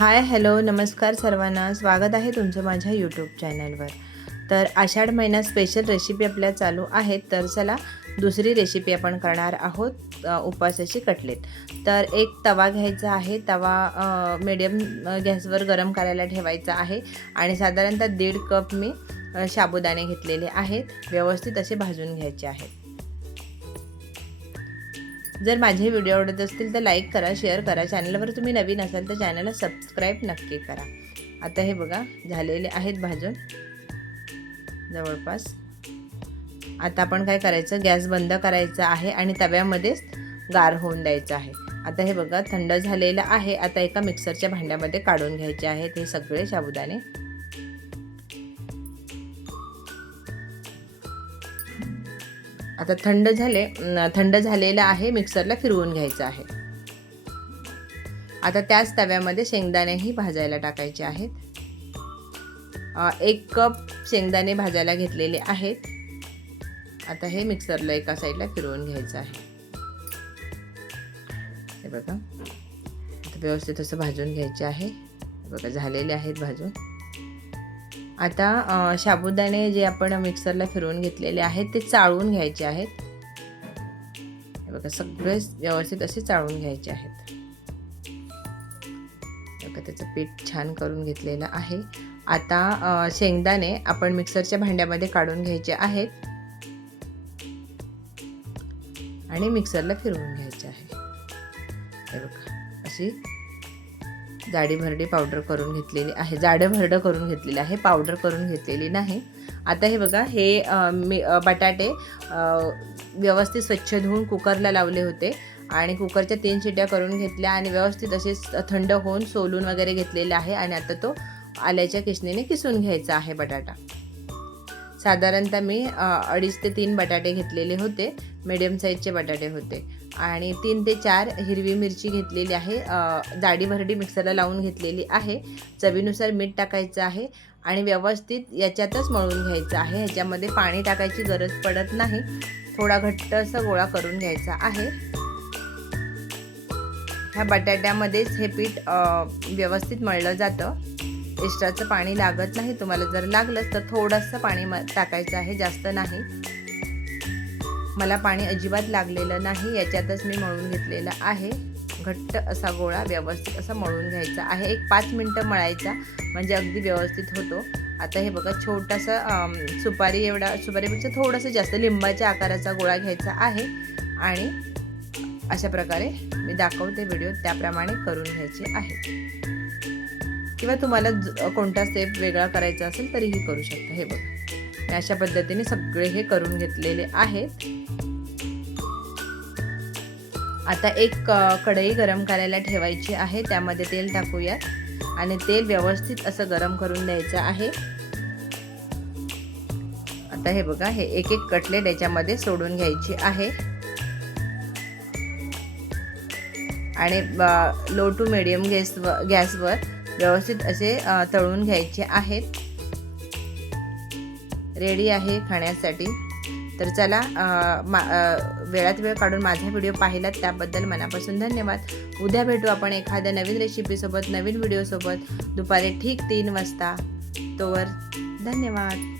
Hi hello नमस्कार सर्वांना, स्वागत आहे तुमचं माझ्या यूट्यूब चॅनलवर। तर आषाढ महिना स्पेशल रेसिपी आपल्या चालू आहेत। तर चला दुसरी रेसिपी आपण करणार आहोत, उपवासाची कटलेट। तर एक तवा घ्यायचा आहे, तवा मीडियम गॅसवर गरम करायला ठेवायचा आहे आणि साधारणतः 1.5 कप मी साबुदाणे घेतलेले आहेत, व्यवस्थित असे भाजून घ्यायचे आहेत। जर माझे व्हिडिओ आवडत असतील तर लाईक करा, शेअर करा। चॅनलवर तुम्ही नवीन असाल तर चॅनलला सबस्क्राईब नक्की करा। आता हे बघा झालेले आहेत भाजून जवळपास। आता आपण काय करायचं, गॅस बंद करायचा आहे आणि तव्यामध्येच गार होऊन द्यायचं आहे। आता हे बघा थंड झालेलं आहे। आता एका मिक्सरच्या भांड्यामध्ये काढून घ्यायचे आहेत हे सगळे साबुदाणे। आता थंड झालेला आहे, मिक्सरला फिरवून घ्यायचं आहे। आता त्याच तव्यामध्ये शेंगदाणेही भाजायला टाकायचे आहेत। 1 कप शेंगदाणे भाजायला घेतलेले आहेत। आता हे मिक्सरला एका साईडला फिरवून घ्यायचं आहे। हे बघा आता व्यवस्थित असं भाजून घ्यायचे आहे। बघा झालेले आहेत भाजून। आता साबुदाणे जे आपण मिक्सरला फिरवून घेतलेले आहेत ते चाळून घ्यायचे आहेत। हे बघा सगळे व्यवस्थित असे चाळून घ्यायचे आहेत। बघा त्याचं पीठ छान करून घेतलेलं आहे। आता शेंगदाणे आपण मिक्सरच्या भांड्यामध्ये काढून घ्यायचे आहेत आणि मिक्सरला फिरवून घ्यायचे आहे। हे बघा अशी जाडी पावडर करून घेतलेली आहे, जाडं करून घेतलेली आहे, पावडर करून घेतलेली नाही। आता हे बघा हे बटाटे व्यवस्थित स्वच्छ धुवून कुकरला लावले होते आणि कुकरच्या 3 शिट्या करून घेतल्या आणि व्यवस्थित असे थंड होऊन सोलून वगैरे घेतलेले आहे। आणि आता तो आल्याच्या किसणीने किसून घ्यायचा आहे बटाटा। साधारणतः मी 2.5 ते 3 बटाटे घेतलेले होते, मीडियम साईजचे बटाटे होते आणि 3 ते 4 हिरवी मिरची घेतलेली आहे। जाडी मिक्सरला लावून घेतलेली आहे। चवीनुसार मीठ टाकायचं आहे आणि व्यवस्थित याच्यातच मळून घ्यायचं आहे। ह्याच्यामध्ये पाणी टाकायची गरज पडत नाही, थोडा घट्ट असा गोळा करून घ्यायचा आहे। ह्या बटाट्यामध्येच हे पीठ व्यवस्थित मळलं जातं, एक्स्ट्राचं पाणी लागत नाही। तुम्हाला जर लागलं तर थोडंसं पाणी टाकायचं आहे, जास्त नाही। मला पाणी अजिबात लागलेलं नाही, याच्यातच मी मळून घेतलेलं आहे। घट्ट असा गोळा व्यवस्थित असा मळून घ्यायचा आहे। 5 मिनिटं मळायचा म्हणजे अगदी व्यवस्थित होतो। आता हे बघा छोटासा सुपारीपेक्षा थोडंसं जास्त लिंबाच्या आकाराचा गोळा घ्यायचा आहे आणि अशा प्रकारे मी दाखवते व्हिडिओ त्याप्रमाणे करून घ्यायचे आहे। किंवा तुम्हाला कोणता स्टेप वेगळा करायचा असेल तरीही करू शकता। हे बघा अशा पद्धतीने सगळे हे करून घेतलेले आहेत। आता एक कढई गरम करायला ठेवायची आहे, त्यामध्ये तेल टाकूयात आणि तेल व्यवस्थित असं गरम करून द्यायचं आहे। आता हे बघा हे एक कटलेट याच्यामध्ये सोडून घ्यायची आहे आणि लो टू मीडियम गॅसवर व्यवस्थित असे तळून घ्यायचे आहेत। रेडी आहे खाण्यासाठी। तर चला वेळात वेळ काढून माझा व्हिडिओ पाहिलात त्याबद्दल मनापासून धन्यवाद। उद्या भेटू आपण एखाद्या नवीन रेसिपीसोबत, नवीन व्हिडिओसोबत दुपारी ठीक 3 वाजता। तोवर धन्यवाद।